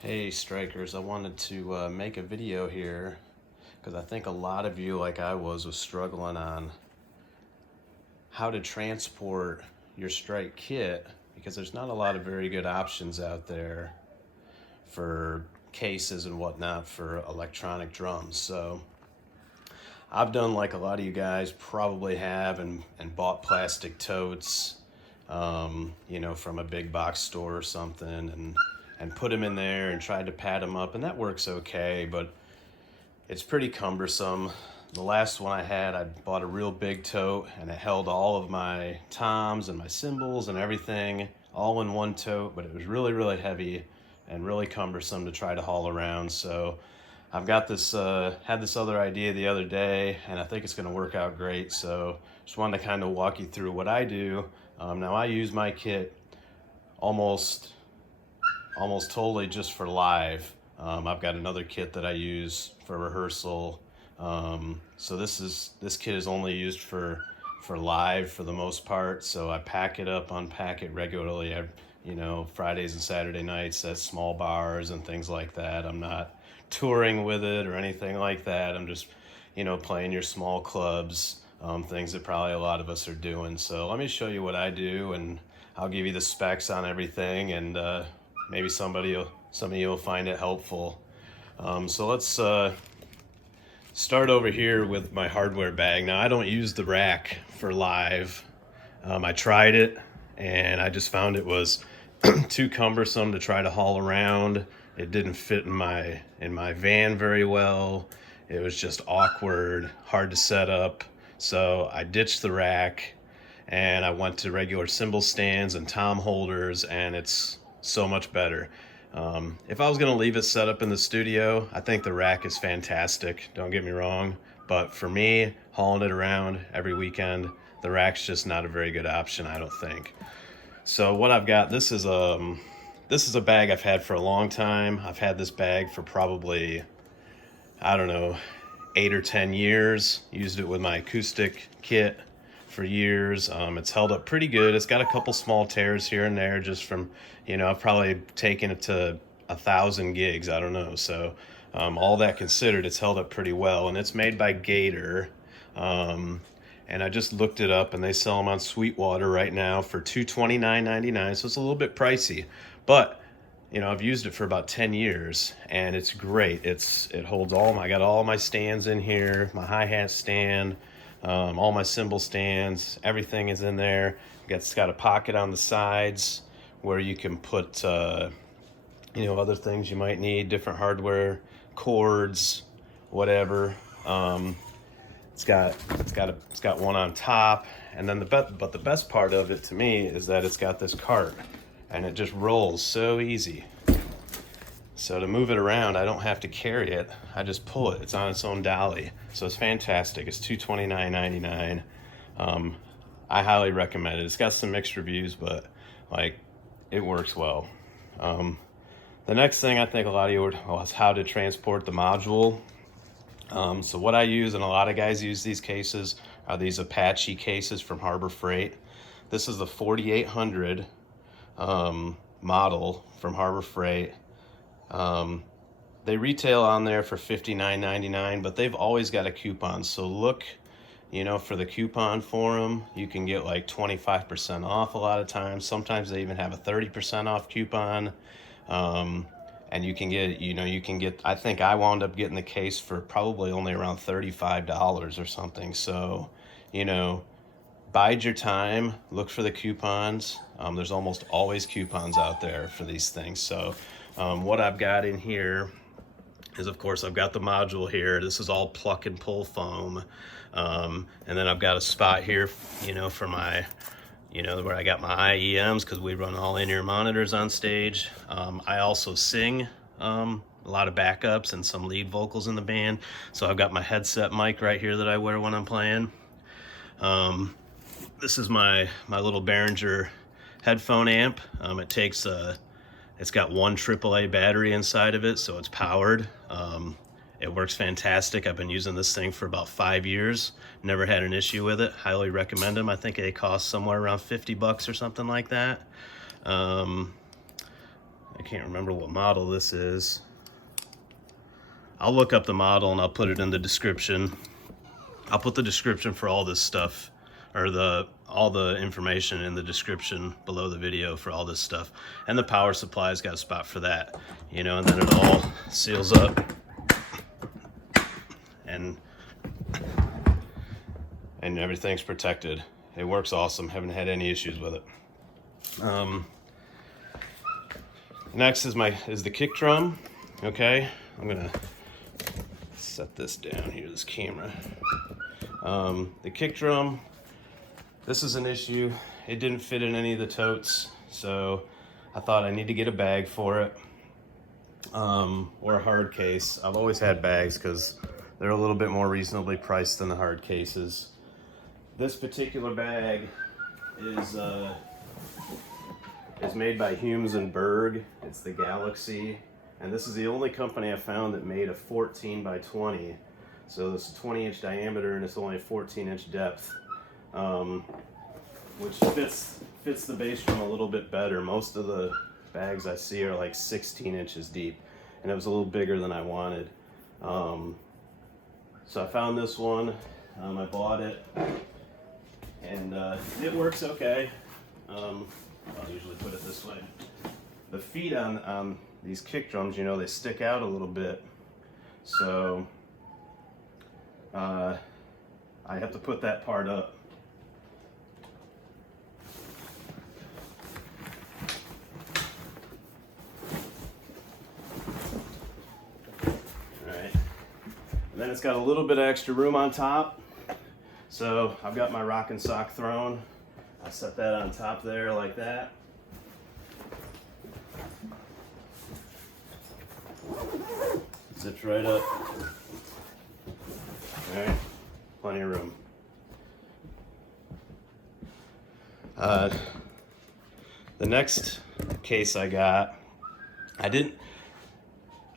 Hey Strikers, I wanted to make a video here because I think a lot of you, like I was struggling on how to transport your Strike kit because there's not a lot of very good options out there for cases and whatnot for electronic drums. So I've done like a lot of you guys probably have and bought plastic totes, from a big box store or something and put them in there and tried to pad them up, and that works okay, but it's pretty cumbersome. The last one I had, I bought a real big tote and it held all of my toms and my cymbals and everything all in one tote, but it was really, really heavy and really cumbersome to try to haul around. So I've got this, had this other idea the other day, and I think it's gonna work out great. So just wanted to kind of walk you through what I do. Now I use my kit almost totally just for live. I've got another kit that I use for rehearsal. So this kit is only used for live for the most part. So I pack it up, unpack it regularly. Fridays and Saturday nights at small bars and things like that. I'm not touring with it or anything like that. I'm just, playing your small clubs, things that probably a lot of us are doing. So let me show you what I do, and I'll give you the specs on everything, and maybe some of you will find it helpful. So let's start over here with my hardware bag. Now I don't use the rack for live. I tried it and I just found it was too cumbersome to try to haul around. It didn't fit in my van very well. It was just awkward, hard to set up. So I ditched the rack and I went to regular cymbal stands and tom holders, and it's so much better. If I was gonna leave it set up in the studio, I think the rack is fantastic, don't get me wrong, but for me, hauling it around every weekend, the rack's just not a very good option, I don't think. So what I've got, this is a bag I've had for a long time. I've had this bag for probably, I don't know, 8 or 10 years. Used it with my acoustic kit for years. It's held up pretty good. It's got a couple small tears here and there just from, I've probably taken it to 1,000 gigs, I don't know. So all that considered, it's held up pretty well, and it's made by Gator. And I just looked it up, and they sell them on Sweetwater right now for $229.99, so it's a little bit pricey, but I've used it for about 10 years and it's great. It holds I got all my stands in here, my hi-hat stand, all my cymbal stands, everything is in there. It's got a pocket on the sides where you can put, other things you might need, different hardware, cords, whatever. It's got one on top, and then the best part of it to me is that it's got this cart, and it just rolls so easy. So to move it around, I don't have to carry it. I just pull it. It's on its own dolly. So it's fantastic. It's $229.99. I highly recommend it. It's got some mixed reviews, but it works well. The next thing I think a lot of you is how to transport the module. So what I use, and a lot of guys use these cases, are these Apache cases from Harbor Freight. This is the 4800 model from Harbor Freight. They retail on there for $59.99, but they've always got a coupon. So look, for the coupon for them. You can get like 25% off a lot of times. Sometimes they even have a 30% off coupon. And you can get, I think I wound up getting the case for probably only around $35 or something. So, bide your time, look for the coupons. There's almost always coupons out there for these things. So what I've got in here is, of course, I've got the module here. This is all pluck and pull foam. And then I've got a spot here, for my, where I got my IEMs, because we run all in-ear monitors on stage. I also sing a lot of backups and some lead vocals in the band. So I've got my headset mic right here that I wear when I'm playing. This is my little Behringer Headphone Amp. It's got one AAA battery inside of it, so it's powered. It works fantastic. I've been using this thing for about 5 years. Never had an issue with it. Highly recommend them. I think they cost somewhere around $50 or something like that. I can't remember what model this is. I'll look up the model and I'll put it in the description. I'll put the description for all this stuff, or all the information in the description below the video for all this stuff. And the power supply's got a spot for that, you know, and then it all seals up. And everything's protected. It works awesome. Haven't had any issues with it. Next is the kick drum. Okay, I'm gonna set this down here, this camera. The kick drum, this is an issue. It didn't fit in any of the totes, so I thought I need to get a bag for it, or a hard case. I've always had bags because they're a little bit more reasonably priced than the hard cases. This particular bag is made by Humes and Berg. It's the Galaxy, and this is the only company I found that made a 14 by 20. So this is 20-inch diameter and it's only a 14-inch depth, which fits the bass drum a little bit better. Most of the bags I see are like 16 inches deep, and it was a little bigger than I wanted. So I found this one. I bought it, and it works okay. I'll usually put it this way. The feet on these kick drums, you know, they stick out a little bit, so I have to put that part up. Alright, and then it's got a little bit of extra room on top, so I've got my rocking sock throne. I set that on top there like that. Zips right up. Alright, plenty of room. The next case I got, I didn't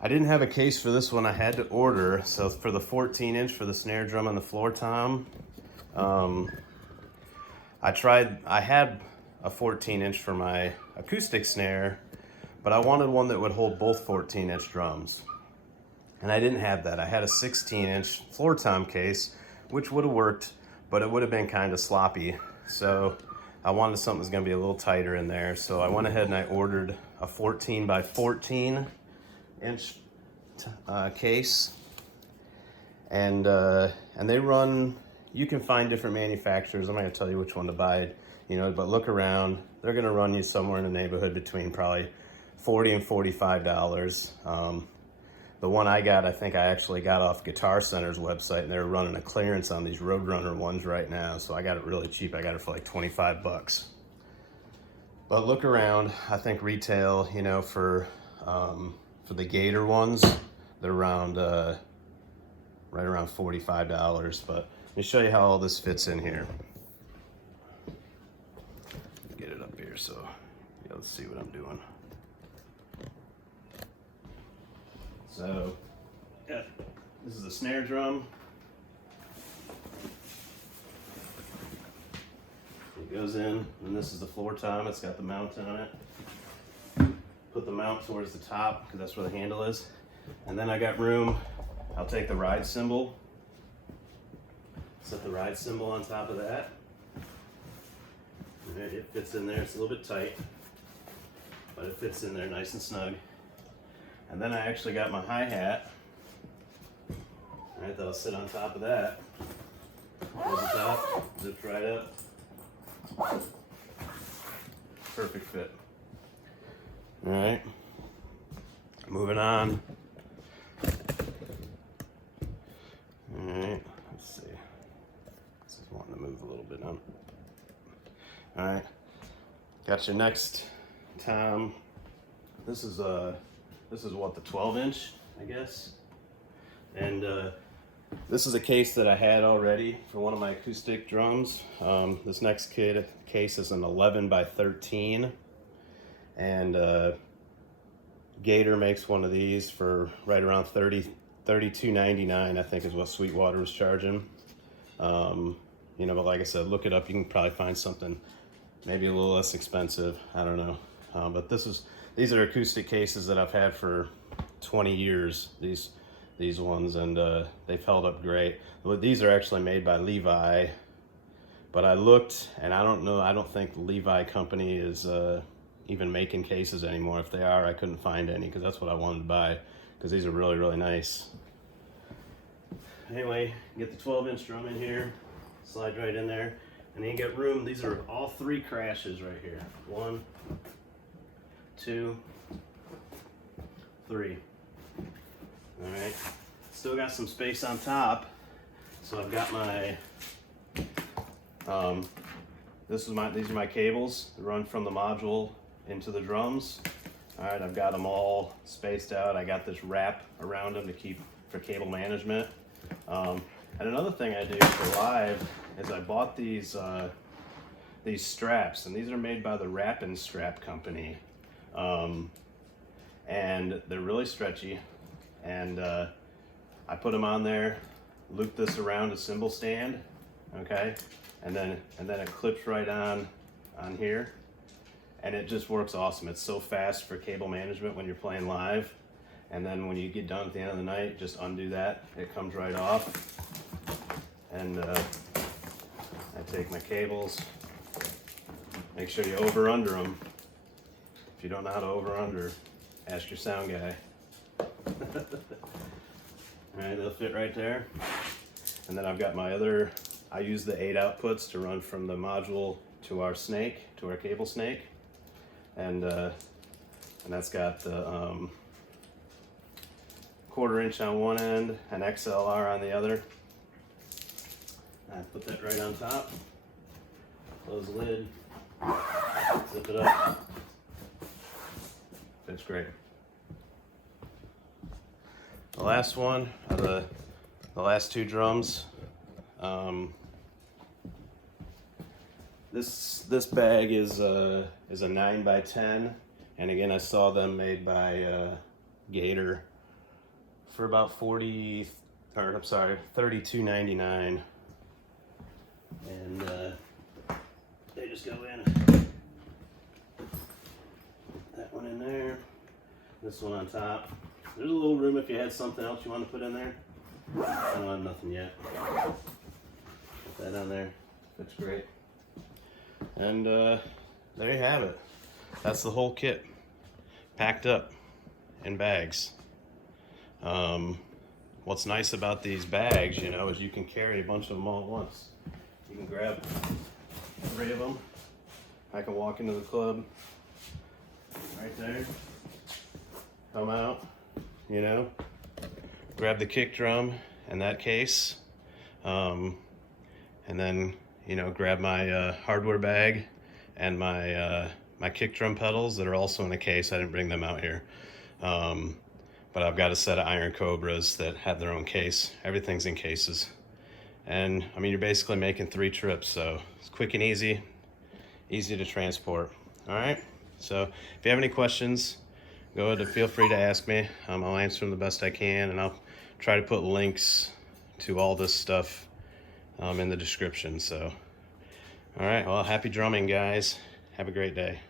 have a case for this one. I had to order. So for the 14-inch for the snare drum and the floor tom, I had a 14-inch for my acoustic snare, but I wanted one that would hold both 14-inch drums. And I didn't have that. I had a 16-inch floor tom case, which would have worked, but it would have been kind of sloppy. So I wanted something that's going to be a little tighter in there. So I went ahead and I ordered a 14 by 14 inch case. And they run, you can find different manufacturers. I'm not going to tell you which one to buy, you know, but look around. They're going to run you somewhere in the neighborhood between probably $40 and $45. The one I got, I think I actually got off Guitar Center's website, and they're running a clearance on these Roadrunner ones right now. So I got it really cheap. I got it for like 25 bucks. But look around. I think retail, you know, for the Gator ones, they're around right around $45. But let me show you how all this fits in here. Get it up here so you'll be able to see what I'm doing. So, yeah, this is the snare drum. It goes in, and this is the floor tom. It's got the mount on it. Put the mount towards the top because that's where the handle is. And then I got room. I'll take the ride cymbal. Set the ride cymbal on top of that. It fits in there. It's a little bit tight, but it fits in there nice and snug. And then I actually got my hi-hat. Alright, that'll sit on top of that. Close the top, zips right up. Perfect fit. Alright, moving on. Alright, let's see. This is wanting to move a little bit now. Alright, got your next tom. This is what, the 12-inch, I guess. And this is a case that I had already for one of my acoustic drums. This next case is an 11 by 13. And Gator makes one of these for right around $32.99, I think is what Sweetwater was charging. You know, but like I said, look it up. You can probably find something maybe a little less expensive. I don't know. But this these are acoustic cases that I've had for 20 years, these ones, and they've held up great. These are actually made by Levi, but I looked, and I don't think the Levi company is even making cases anymore. If they are, I couldn't find any, because that's what I wanted to buy, because these are really, really nice. Anyway, get the 12-inch drum in here, slide right in there, and then you get room. These are all 3 crashes right here. 1, 2, 3. All right, still got some space on top, so I've got my these are my cables that run from the module into the drums. All right, I've got them all spaced out. I got this wrap around them to keep for cable management. And another thing I do for live is I bought these straps, and these are made by the Wrap and Strap company, and they're really stretchy. And I put them on there, loop this around a cymbal stand, okay, and then it clips right on here, and it just works awesome. It's so fast for cable management when you're playing live, and then when you get done at the end of the night, just undo that. It comes right off, and I take my cables. Make sure you over-under them. If you don't know how to over-under, ask your sound guy. Alright, they'll fit right there. And then I've got my other, I use the 8 outputs to run from the module to our snake, to our cable snake. And that's got the 1/4 inch on one end and XLR on the other. I put that right on top. Close the lid. Zip it up. Fits great. The last one are the last 2 drums. This bag is a 9x10, and again I saw them made by Gator for about $32.99, and they just go in. That one in there, this one on top. There's a little room if you had something else you want to put in there. I don't have nothing yet. Put that on there. Fits great. And there you have it. That's the whole kit, packed up in bags. What's nice about these bags, you know, is you can carry a bunch of them all at once. You can grab 3 of them. I can walk into the club right there, come out, you know, grab the kick drum and that case, and then, you know, grab my hardware bag and my my kick drum pedals that are also in a case. I didn't bring them out here, but I've got a set of Iron Cobras that have their own case. Everything's in cases, and I mean, you're basically making 3 trips, so it's quick and easy to transport. All right, so if you have any questions, go ahead and feel free to ask me. I'll answer them the best I can, and I'll try to put links to all this stuff in the description. So, all right, well, happy drumming, guys. Have a great day.